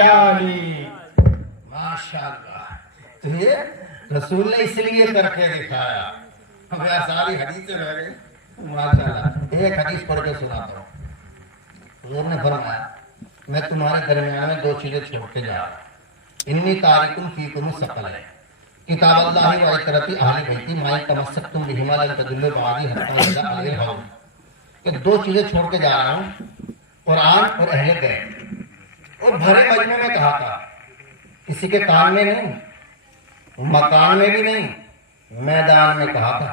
यानी। माशाअल्लाह, तो ये रसूल ने इसलिए करके दिखाया। अब यार सारी हदीसें रह गई। माशाअल्लाह, एक हदीस पढ़ के सुनाता हूँ। हुजूर ने फरमाया, मैं तुम्हारे दरमियान में दो चीजें छोड़ के जा रहा हूँ। इन्नी तारिकुम फीकुम सकलैन, किताब अल्लाह व इतरती अहले बैती मा तमस्सकतुम बिहिमा लन तदिल्लु बअदी हत्ता इज़ा अलैहिल हौद। कि दो चीजें छोड़ के जा रहा हूँ, कुरान और अहले बैत। और भरे मजमे में कहा था, किसी के कान में नहीं, मकान में भी नहीं, मैदान में कहा था,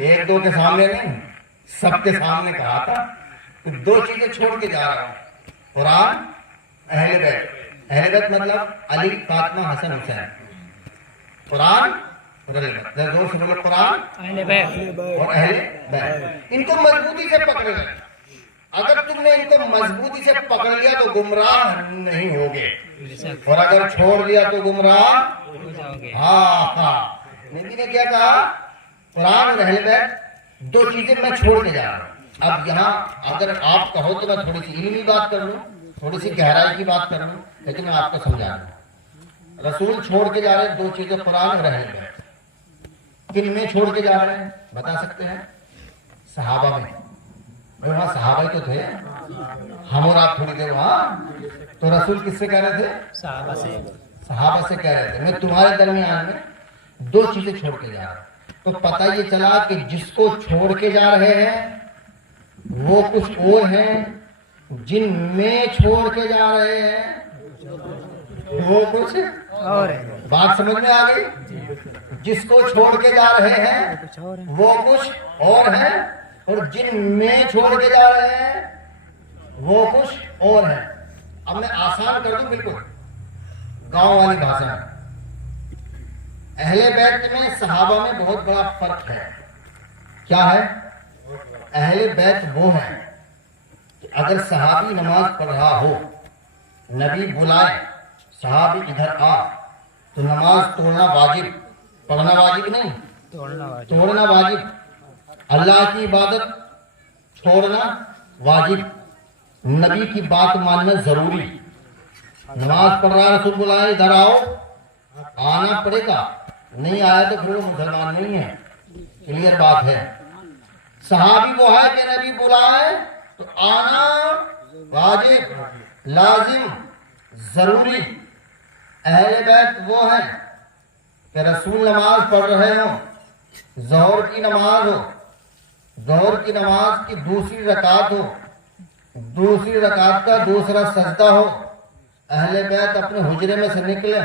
एक दो के सामने नहीं, सबके सामने कहा था। तो दो चीजें छोड़ के जा रहा हूँ, कुरान, अहले बैत। अहले बैत मतलब अली, फातिमा, हसन, हुसैन। कुरान और अहले बैत। जरा जोर से बोलो, कुरान, अहले बैत और अहले बैत। इनको मजबूती से पकड़ लेना। अगर तुमने इनको मजबूती से पकड़ लिया तो गुमराह नहीं होगे, और अगर छोड़ दिया तो गुमराह हो जाओगे। हाँ। नबी ने क्या कहा? कुरान और अहले बैत दो चीजें मैं छोड़ के जा रहा हूँ। अब यहाँ अगर आप कहो तो मैं थोड़ी सी इल्मी बात कर लूँ, थोड़ी सी गहराई की बात कर लूँ, लेकिन मैं आपको समझा दूँ। रसूल छोड़ के जा रहे हैं दो चीजें, कुरान और अहले बैत। किन में छोड़ के जा रहे हैं बता सकते हैं? सहाबा में। वहाँ सहाबा ही तो थे, हम और आप थोड़ी थे वहाँ। तो रसूल किससे कह रहे थे? सहाबा से। सहाबा से कह रहे थे, मैं तुम्हारे दरमियान में दो चीजें छोड़ के जा रहा हूं। तो पता ये चला कि जिसको छोड़ के जा रहे हैं वो कुछ और हैं, जिनमें छोड़ के जा रहे हैं वो कुछ और है। बात समझ में आ गई? जिसको छोड़ के जा रहे हैं कुछ और है। वो कुछ और है, और जिनमें छोड़ के जा रहे हैं वो कुछ और है। अब मैं आसान कर दूं, बिल्कुल गांव वाली भाषा में। अहले बैत में सहाबा में बहुत बड़ा फर्क है। क्या है? अहले बैत वो है कि अगर सहाबी नमाज पढ़ रहा हो, नबी बुलाए सहाबी इधर आ, तो नमाज तोड़ना वाजिब, पढ़ना वाजिब नहीं, तोड़ना वाजिब। अल्लाह की इबादत छोड़ना वाजिब, नबी की बात मानना जरूरी। नमाज पढ़ रहा है, रसूल बुलाए इधर आओ, आना पड़ेगा, नहीं आया तो फिर वो मुसलमान नहीं है। क्लियर बात है। सहाबी वो है कि नबी बुलाए तो आना वाजिब, लाजिम, जरूरी। अहले बैत वो है कि रसूल नमाज पढ़ रहे हो, जोहर की नमाज हो, जोहर की नमाज की दूसरी रकात हो, दूसरी रकात का दूसरा सजदा हो, अहले बैत अपने हुजरे में से निकले,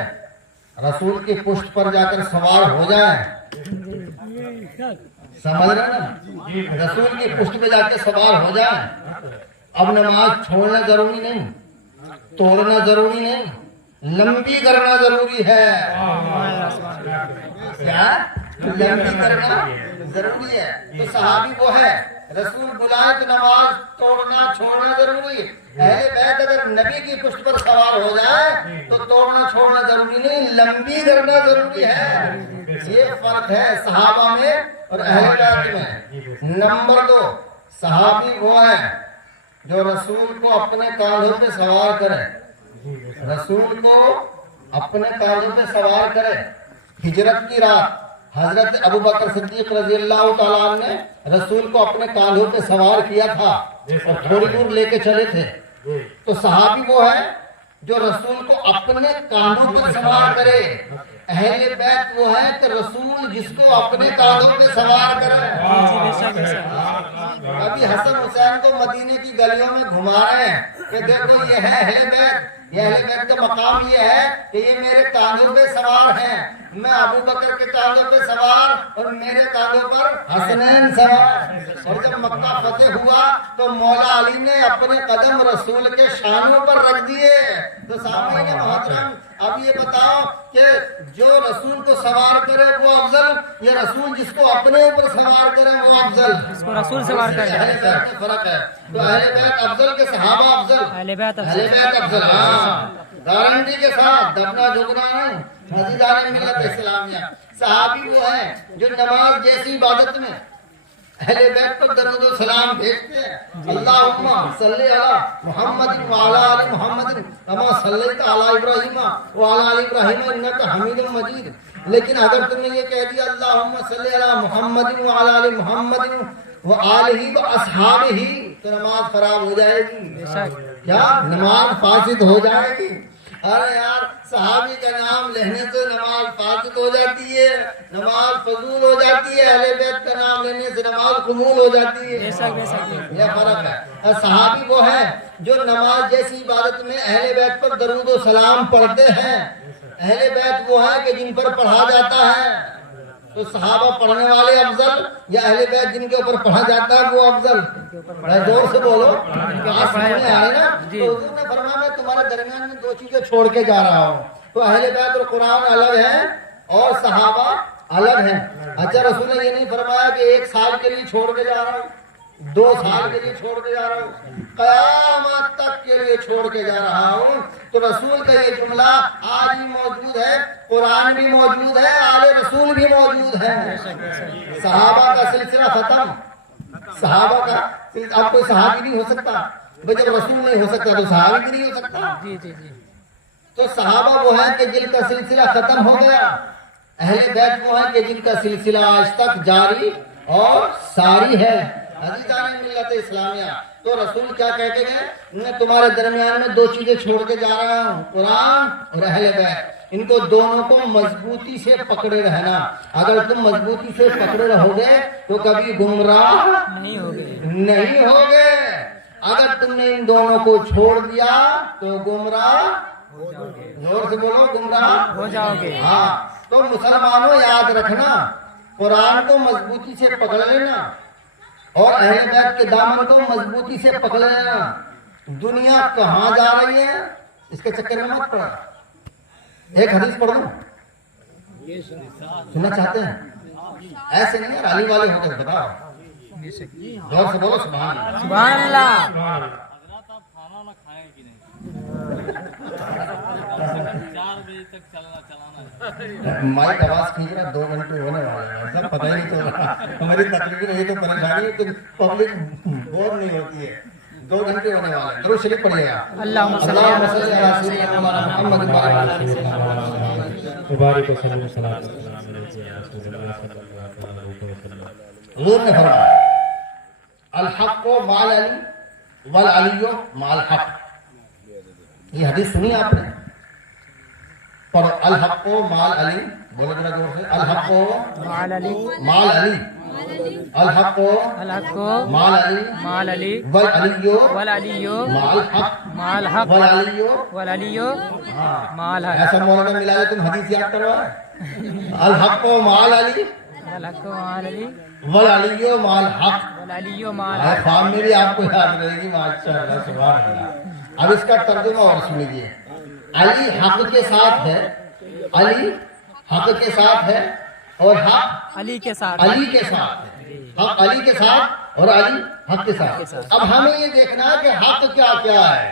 रसूल की पुष्ट पर जाकर सवार हो जाए। समझ रहे ना? रसूल की पुष्ट पे जाकर सवार हो जाए। अब नमाज छोड़ना जरूरी नहीं, तोड़ना जरूरी नहीं, लंबी करना जरूरी है। क्या? लंबी करना जरूरी है। तो सहाबी वो है, रसूल बुलाए तो नमाज तोड़ना छोड़ना जरूरी है। अहले बैत अगर नबी की पुष्ट पर सवार हो जाए तो तोड़ना छोड़ना जरूरी नहीं, लंबी करना जरूरी है। ये फर्क है सहाबा में और अहले बैत में। नंबर 2, सहाबी वो है जो रसूल को अपने कांधों पे सवार करे, रसूल को अपने कांधों पे सवार करे। हिजरत की रात हजरत अबू बकर सिद्दीक रज़ियल्लाहु ताला अन्हु ने रसूल को अपने कांधों पे सवार किया था और थोड़ी दूर लेके चले थे। तो सहाबी वो है जो रसूल को अपने कांधों पे सवार करे। अहले बैत वो है कि रसूल जिसको अपने कांधों पे सवार करे। अभी हसन हुसैन को मदीने की गलियों में घुमा रहे हैं कि देखो ये है अहले बैत। ये अहले बैत का मकाम ये है कि ये मेरे कांधों पे सवार हैं। मैं अबू बकर के कांधों पे सवार और मेरे कांधों पर हसनैन सवार। और जब मक्का फतेह हुआ तो मौला अली ने अपने कदम रसूल के शानों पर रख दिए। तो सामने मोहतरम, अब ये बताओ कि जो रसूल को सवार करे वो अफजल, या रसूल जिसको अपने ऊपर सवार करे वो अफजल? इसको रसूल सवार करे। अहले बैत में फर्क है। तो अहले बैत अफजल के सहाबा अफजल, अहले बैत अहले बैत अफजल। हाँ, गारंटी के साथ, दबना झुकना नहीं। मज़ीदार मिल्लत इस्लामिया। सहाबी वो है जो नमाज जैसी इबादत में اہل بیت پر درود و سلام بھیجتے ہیں. اللہم صلی علی محمد وعلی آل محمد کما صلیت علی ابراہیم وعلی آل ابراہیم انک حمید مجید. لیکن اگر تم نے یہ کہہ دیا اللہم صلی علی محمد وعلی آل محمد وآلہ واصحابہ تو نماز خراب ہو جائے گی. بے شک. کیا نماز فاسد ہو جائے گی؟ ارے یار صحابی کا نام لینے سے نماز فاسد ہو جاتی ہے, نماز فضول ہو جاتی ہے. اہل بیت کا نام لینے سے نماز قبول ہو جاتی ہے. بے شک بے شک. یہ فرق ہے. اور صحابی وہ ہے جو نماز جیسی عبادت میں اہل بیت پر درود و سلام پڑھتے ہیں. اہل بیت وہ ہے کہ جن پر پڑھا جاتا ہے. تو صحابہ پڑھنے والے افضل یا اہل بیت جن کے اوپر پڑھا جاتا ہے وہ افضل؟ زور سے بولو. آج سامنے آئے نا تو حضور نے فرمایا میں تمہارے درمیان میں دو چیزیں چھوڑ کے جا رہا ہوں. تو اہل بیت اور قرآن الگ ہے اور صحابہ الگ ہیں. اچھا رسول نے یہ نہیں فرمایا کہ 1 سال کے لیے چھوڑ کے جا رہا ہوں, 2 سال کے لیے چھوڑ کے جا رہا ہوں, قیامت تک کے لیے چھوڑ کے جا رہا ہوں. تو رسول کا یہ جملہ آج بھی موجود ہے, قرآن بھی موجود ہے, آل رسول بھی موجود ہے. صحابہ کا سلسلہ ختم. صحابہ کا اب کوئی صحابی نہیں ہو سکتا بھائی. جب رسول نہیں ہو سکتا تو صحابی بھی نہیں ہو سکتا. جی جی جی. تو صحابہ وہ ہیں کہ جن کا سلسلہ ختم ہو گیا. اہل بیت وہ ہیں کہ جن کا سلسلہ آج تک جاری اور ساری ہے. عزیزان ملت اسلامیہ, تو رسول کیا کہہ کے گئے, میں تمہارے درمیان میں 2 چیزیں چھوڑ کے جا رہا ہوں, قرآن اور اہل بیت. ان کو دونوں کو مضبوطی سے پکڑے رہنا. اگر تم مضبوطی سے پکڑے رہو گے تو کبھی گمراہ نہیں ہوگے. نہیں ہوگے. اگر تم نے ان دونوں کو چھوڑ دیا تو گمراہ, زور سے بولو, گمراہ ہو جاؤ گے. ہاں. تو مسلمانوں یاد رکھنا, قرآن کو مضبوطی سے پکڑ لینا اور اہل بیت کے دامن کو مضبوطی سے پکڑ لینا. دنیا کہاں جا رہی ہے اس کے چکر میں مت پڑا. ایک حدیث پڑھو, سننا چاہتے ہیں؟ ایسے نہیں یار, علی والے ہو کر بتاؤ. زور سے بولو سبحان اللہ. سبحان اللہ. مائک آواز کھینچ رہا, 2 گھنٹے ہونے والے ہیں, ایسا پتہ ہی نہیں چل رہا. ہماری تقریر رہی تو پریشانی ہے کہ پبلک بور نہیں ہوتی ہے. 2 گھنٹے ہونے والے ہیں. درود شریف پڑھیے گا. اللہم صلی اللہم صلی علی محمد مبارک و صلی اللہ علیہ وسلم. حضور نے فرمایا الحق مع علی والعلی مع الحق. یہ حدیث سنی آپ نے؟ پڑھو, الحق مع علی, بولو ذرا زور سے, الحق مال علی مع علی, الحق الحق مع علی مال علی والعلی والعلی مع الحق مال حق والعلی. والعلی ہاں, مال حق. ایسا مولانا ملا ہے تم حدیث یاد کروائے. الحق مع علی الحق مال علی والعلی مع الحق. والعلی مال حق. فارم میں بھی آپ کو یاد رہے گی. ماشاءاللہ سبحان اللہ. اب اس کا ترجمہ اور سن لیجیے. علی حق کے ساتھ ہے, علی حق کے ساتھ ہے اور حق علی کے ساتھ. علی کے ساتھ ہے. حق علی کے ساتھ اور علی حق کے ساتھ. اب ہمیں یہ دیکھنا ہے کہ حق کیا کیا ہے.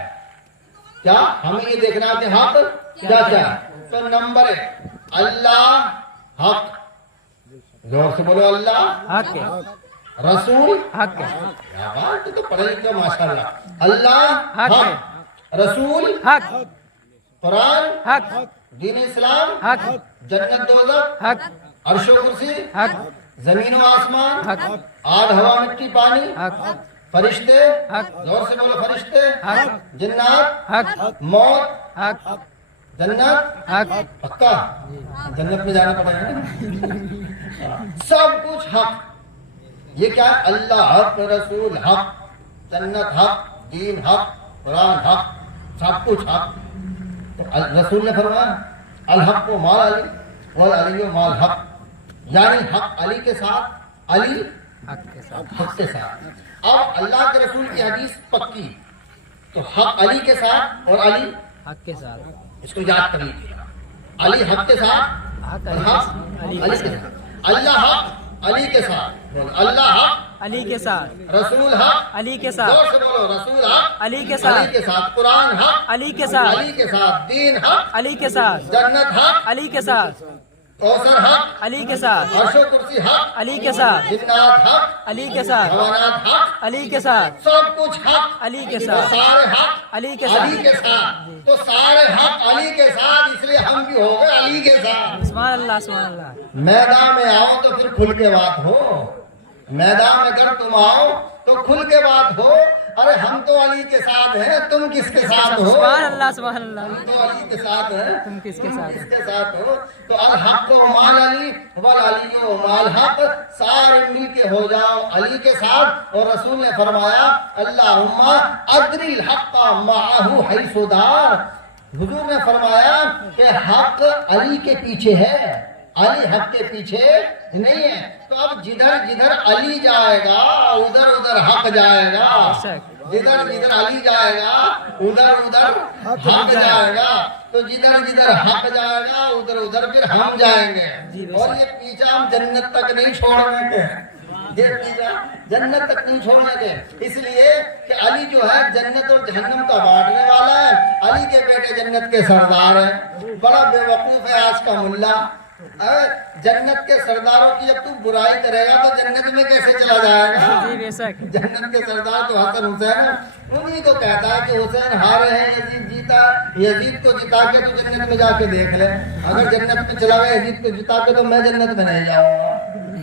کیا ہمیں یہ دیکھنا ہے کہ حق کیا کیا ہے. تو نمبر 1 اللہ حق. زور سے بولو, اللہ حق ہے. رسول حق ہے. کیا بات ہے, تو پڑھے لکھے ماشاءاللہ. اللہ حق ہے. حق, رسول حق. قرآن حق. دین اسلام حق. جنت دوزخ حق. عرش و کرسی حق. زمین و آسمان حق. آگ ہوا مٹی پانی حق. فرشتے, حق. زور سے بولو, فرشتے, حق. جنات, حق. موت, حق. جنت, حق. پکا جنت میں جانا پڑے گا. سب کچھ حق. یہ کیا ہے؟ اللہ حق, رسول حق, جنت حق, دین حق, قرآن حق, سب کچھ حق. تو رسول نے فرمایا الحق مع علی والعلی مع الحق, یعنی حق علی کے ساتھ, علی حق کے ساتھ. حق کے ساتھ. اب اللہ کے رسول کی حدیث پکی, تو حق علی کے ساتھ اور علی حق کے ساتھ. اس کو یاد کر لیجیے. علی حق کے ساتھ حق اور علی حق علی علی کے ساتھ. اللہ حق علی کے ساتھ, اللہ حق علی کے ساتھ. رسول حق, علی کے ساتھ. زور سے بولو, رسول حق علی کے علی ساتھ. کے ساتھ, قرآن حق علی کے ساتھ. علی کے ساتھ, دین حق, علی کے ساتھ. جنت حق, علی کے ساتھ. कौसर हक, अली के साथ, अर्शो कुर्सी हक, अली के साथ, जिन्नात हक, अली के साथ, हवानात हक, अली के साथ, सब कुछ हक, अली के तो साथ, सारे हक अली के अली साथ। के साथ, तो सारे हक अली के साथ, इसलिए हम भी हो गए अली के साथ। सुभान अल्लाह, सुभान अल्लाह। मैदान में आओ तो फिर खुल के बात हो, मैदान में अगर तुम आओ तो खुल के बात हो। अरे हम तो अली के साथ हैं, तुम किसके साथ हो? सुभान अल्लाह, सुभान अल्लाह। हम तो अली के साथ हैं, तुम किसके साथ हो? किसके साथ हो? तो अल हक व माल अली वल अली व माल हक, सारे मिल के हो जाओ अली के साथ। और रसूल ने फरमाया अल्लाहुम्मा अदरिल हक माहू हैसुदार, हुजूर ने फरमाया कि हक अली के पीछे है, अली हक के पीछे नहीं है। तो अब जिधर जिधर अली जाएगा उधर उधर हक जाएगा, जिधर जिधर अली जाएगा उधर उधर हक जाएगा। तो जिधर जिधर हक जाएगा उधर उधर फिर हम जाएंगे। और ये पीछा हम जन्नत तक नहीं छोड़ने के, ये पीछा जन्नत तक नहीं छोड़ने के। इसलिए कि अली जो है जन्नत और जहन्नम का बांटने वाला है। अली के बेटे जन्नत के सरदार है। बड़ा बेवकूफ है आज का मुल्ला। जन्नत के सरदारों की जब तू बुराई करेगा तो जन्नत में कैसे चला जाएगा? जी बेशक। जन्नत के सरदार तो हसन हुसैन है, उन्हीं को कहता है कि हुसैन हारे हैं, यजीद जीता, यजीद को जिता के तो जन्नत में जाके देख ले। अगर जन्नत में चला गया यजीद को जिता के तो मैं जन्नत में नहीं जाऊंगा।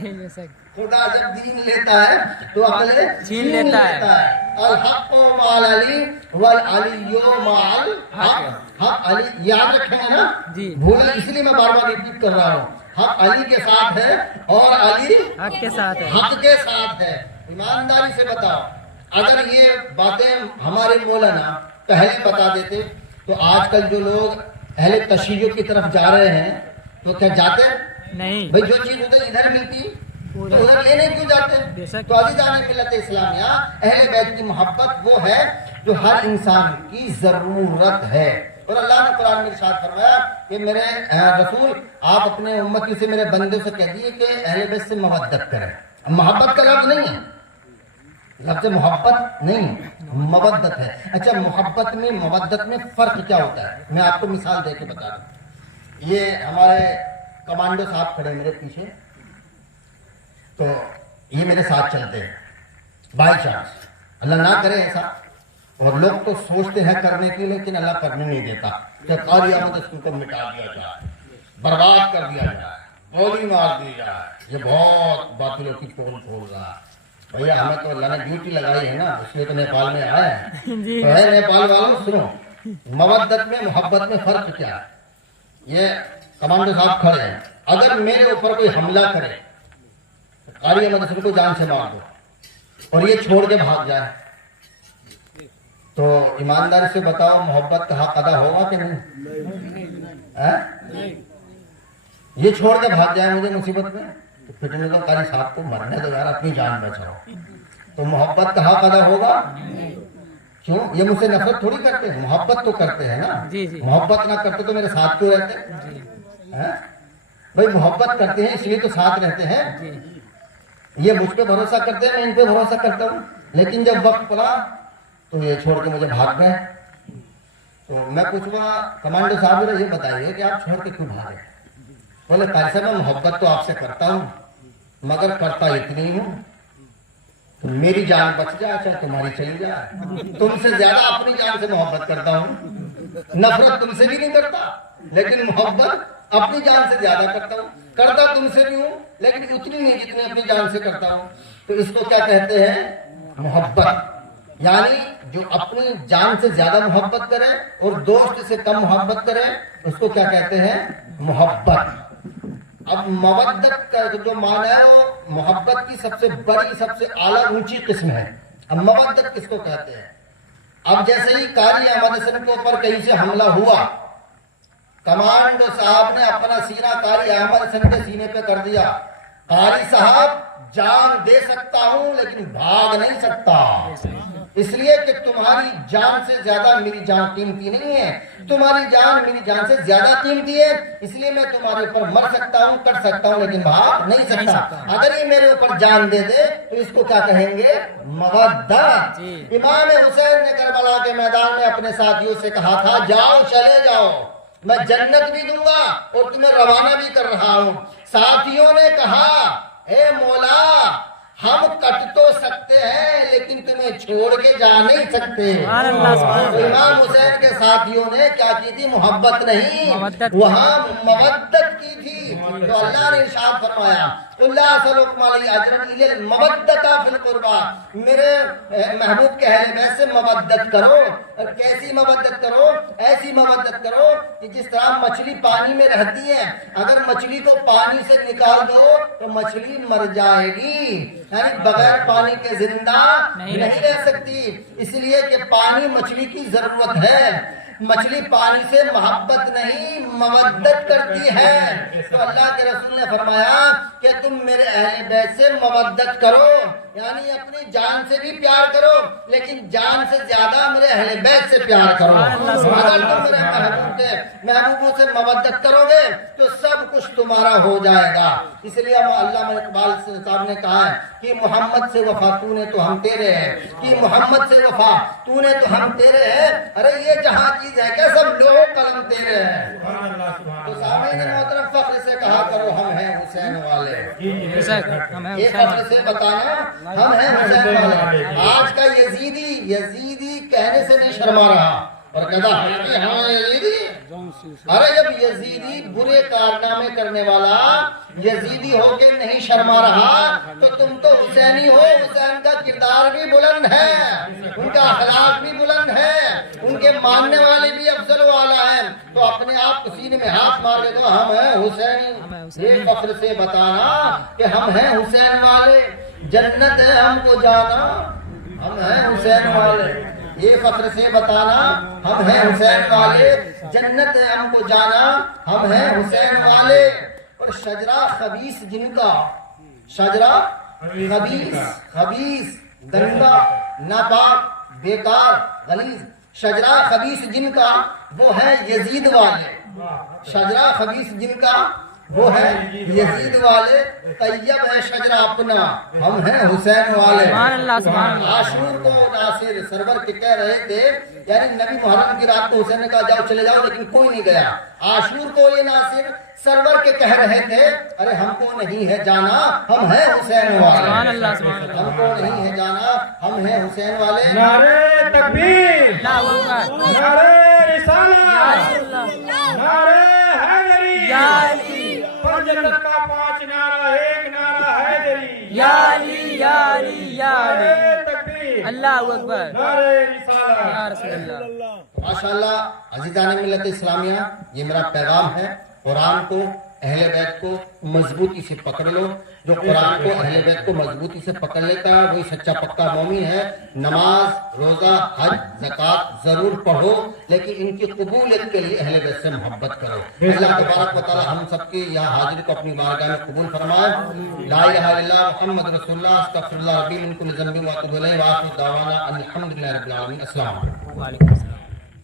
बेशक। खुदा जब दीन लेता है तो अगले छीन लेता है। अल हक माल अली वल अलियो माल हक, हक अली याद रखेंगे ना जी। भूल, इसलिए मैं बार बार रिपीट कर रहा हूँ। हक अली के साथ है और अली हक के साथ है। हक के साथ है। ईमानदारी से बताओ, अगर ये बातें हमारे मौलाना पहले बता देते तो आजकल जो लोग अहले तशय्युक की तरफ जा रहे हैं तो क्या जाते? नहीं। भाई जो चीज उधर इधर मिलती तो उधर लेने क्यों जाते हैं? बेशक। तो अज़ीज़ान मिल्लत इस्लामिया, अहले बैत की मोहब्बत वो है जो हर इंसान की जरूरत है। और अल्लाह ने कुरान में इरशाद फरमाया कि मेरे रसूल आप अपने उम्मती से, मेरे बंदे से कह दिए कि अहले बैत से मोहब्बत करें। मोहब्बत का लफ्ज नहीं है, लफ्ज मोहब्बत नहीं, मवद्दत है। अच्छा, मोहब्बत में मवद्दत में फर्क क्या होता है? मैं आपको मिसाल दे के बता दूं। ये हमारे कमांडो साहब खड़े मेरे पीछे, तो ये मेरे साथ चलते हैं बाई चांस, अल्लाह ना करे ऐसा। और लोग तो सोचते हैं करने की, लेकिन अल्लाह करने नहीं देता कि कारियामत इसको मिटा दिया जाए, बर्बाद कर दिया जाए, गोली मार दी जाए। ये बहुत बातिलों की पोल खोल रहा है। भैया हमें तो अल्लाह ने ड्यूटी लगाई है ना, इसलिए तो नेपाल में आए हैं। जी। तो है नेपाल वालों, सुनो, मवद्दत में मोहब्बत में फर्क क्या है? ये कमांडो साहब खड़े हैं, अगर मेरे ऊपर कोई हमला करे कारियामत को जान से मार दो और ये छोड़ के भाग जाए, तो ईमानदारी से बताओ मोहब्बत का हक अदा होगा कि नहीं? ये छोड़ के भाग जाए मुझे मुसीबत में, तो पिटने दो कारी साहब को, मरने दो यार, अपनी जान बचाओ। तो मोहब्बत का हक अदा होगा? क्यों? ये मुझसे नफरत थोड़ी करते हैं, मोहब्बत तो करते हैं ना। जी जी। मोहब्बत ना करते तो मेरे साथ क्यों रहते हैं? भाई मोहब्बत करते हैं इसलिए तो साथ रहते हैं। ये मुझ पे भरोसा करते हैं, मैं इन पे भरोसा करता हूँ, लेकिन जब वक्त पड़ा तो ये छोड़ के मुझे भाग गए। तो मैं पूछूंगा कमांडो साहब ये बताइए कि आप छोड़ के क्यों भागे? बोले कैसे, मैं मोहब्बत तो आपसे करता हूँ मगर करता इतनी हूँ तो मेरी जान बच जाए चाहे तुम्हारी चली जाए। तुमसे ज्यादा अपनी जान से मोहब्बत करता हूँ। नफरत तुमसे भी नहीं करता, लेकिन मोहब्बत अपनी जान से ज्यादा करता हूँ। करता तुमसे भी हूँ लेकिन उतनी नहीं जितनी अपनी जान से करता हूँ। तो इसको क्या कहते हैं? मोहब्बत। यानी जो अपनी जान से ज्यादा मोहब्बत करे और दोस्त से कम मोहब्बत करे, उसको क्या कहते हैं? मोहब्बत। अब मवद्दत का जो माना है वो मोहब्बत की सबसे बड़ी, सबसे आला ऊंची किस्म है। अब मवद्दत किसको कहते हैं? अब जैसे ही कारी अहमद हसन के ऊपर कहीं से हमला हुआ, कमांडो साहब ने अपना सीना कारी अहमद हसन के सीने पे कर दिया। कारी साहब, जान दे सकता हूं लेकिन भाग नहीं सकता, इसलिए कि तुम्हारी जान से ज्यादा मेरी जान कीमती नहीं है। तुम्हारी जान मेरी जान से ज्यादा कीमती है, इसलिए मैं तुम्हारे ऊपर मर सकता हूँ, कर सकता हूँ, लेकिन भाग नहीं सकता। अगर ये मेरे ऊपर जान दे दे तो इसको क्या कहेंगे? मवद्दत। इमाम हुसैन ने करबला के मैदान में अपने साथियों से कहा था, जाओ चले जाओ, میں جنت بھی دوں گا اور تمہیں روانہ بھی کر رہا ہوں۔ ساتھیوں نے کہا اے مولا ہم کٹ تو سکتے ہیں لیکن تمہیں چھوڑ کے جا نہیں سکتے۔ سبحان اللہ، سبحان اللہ۔ تو امام حسین کے ساتھیوں نے کیا کی تھی؟ محبت نہیں، مودت۔ وہاں مودت کی تھی۔ تو اللہ نے ارشاد فرمایا اللہ سلوکم علی اجرن الی المودۃ فی القربى، میرے محبوب کے اہل بیت سے مودت کرو۔ اور کیسی مودت کرو؟ ایسی مودت کرو کہ جس طرح مچھلی پانی میں رہتی ہے، اگر مچھلی کو پانی سے نکال دو تو مچھلی مر جائے گی، یعنی بغیر پانی کے زندہ نہیں رہ سکتی، اس لیے کہ پانی مچھلی کی ضرورت ہے۔ مچھلی پانی سے محبت نہیں مودت کرتی ہے۔ تو اللہ کے رسول نے فرمایا کہ تم میرے اہل بیت سے مودت کرو، یعنی اپنی جان سے بھی پیار کرو لیکن جان سے زیادہ میرے اہل بیت سے پیار کرو۔ اگر تم میرے محبوبوں سے مودت کرو گے تو سب کچھ تمہارا ہو جائے گا۔ اس لیے علامہ اقبال صاحب نے کہا ہے کہ محمد سے وفا تو نے تو ہم تیرے ہیں، کہ محمد سے وفا تو نے تو ہم تیرے ہیں، ارے یہ جہاں چیز ہے کہ سب لوہ قلم تیرے ہیں۔ تو سامعین محترم فخر سے کہا کرو ہم ہیں حسین والے، بے شک ہم ہیں یہ حسین فخر سے بتانا ہم ہیں حسین والے۔ آج کا یزیدی کہنے سے نہیں شرما رہا اور کہتا ہے ہاں یزیدی۔ ارے جب یزیدی برے کارنامے کرنے والا یزیدی ہو کے نہیں شرما رہا تو تم تو حسینی ہو۔ حسین کا کردار بھی بلند ہے، ان کا اخلاق بھی بلند ہے، ان کے ماننے والے بھی افضل و اعلیٰ ہیں، تو اپنے آپ کو سینے میں ہاتھ مار کے تو ہم ہیں حسینی۔ یہ فخر سے بتانا کہ ہم ہیں حسین والے، جنت ہے ہم کو جانا، ہم ہیں حسین والے۔ یہ فخر سے بتانا ہم ہیں حسین والے، جنت ہے ہم کو جانا، ہم ہیں حسین والے۔ اور شجرہ خبیث جن کا، شجرہ خبیث گندا ناپاک بیکار غلیظ، شجرہ خبیث جن کا وہ ہے یزید والے، شجرہ خبیث جن کا وہ ہے یزید والے، طیب ہے شجرہ اپنا ہم ہیں حسین والے۔ سبحان اللہ، سبحان اللہ۔ عاشور کو ناصر سرور کے کہہ رہے تھے، یعنی نبی محرم کی رات کو حسین نے کہا جاؤ چلے جاؤ لیکن کوئی نہیں گیا۔ عاشور کو یہ ناصر سرور کے کہہ رہے تھے ارے ہم کو نہیں ہے جانا ہم ہیں حسین والے، سبحان اللہ، سبحان اللہ۔ ہم کو نہیں ہے جانا ہم ہیں حسین والے۔ نعرے تکبیر، اللہ اکبر، نعرے رسالت، اللہ، نعرے حیدری، یا علی، جنت کا 5 نعرہ، ایک نعرہ حیدری، یا علی، یا علی، یا علی، نعرے تکبیر، اللہ اکبر، نعرے رسالت۔ یا رسول اللہ۔ ماشاءاللہ عزیزان ملت اسلامیہ، یہ میرا پیغام ہے، قرآن کو اہل بیت کو مضبوطی سے پکڑ لو۔ جو قرآن کو اہل بیت کو مضبوطی سے پکڑ لیتا ہے وہی سچا پکا مومن ہے۔ نماز روزہ حج زکوٰۃ ضرور پڑھو لیکن ان کی قبولیت کے لیے اہل بیت سے محبت کرو۔ اللہ تبارک و تعالی ہم سب کی یہاں حاضری کو اپنی بارگاہ میں قبول فرمائے۔ لا الہ الا اللہ محمد رسول اللہ، استغفر اللہ ربی من کل ذنب واتوب الیہ، وآخر دعوانا ان الحمد للہ رب العالمین۔ السلام علیکم۔ وعلیکم السلام۔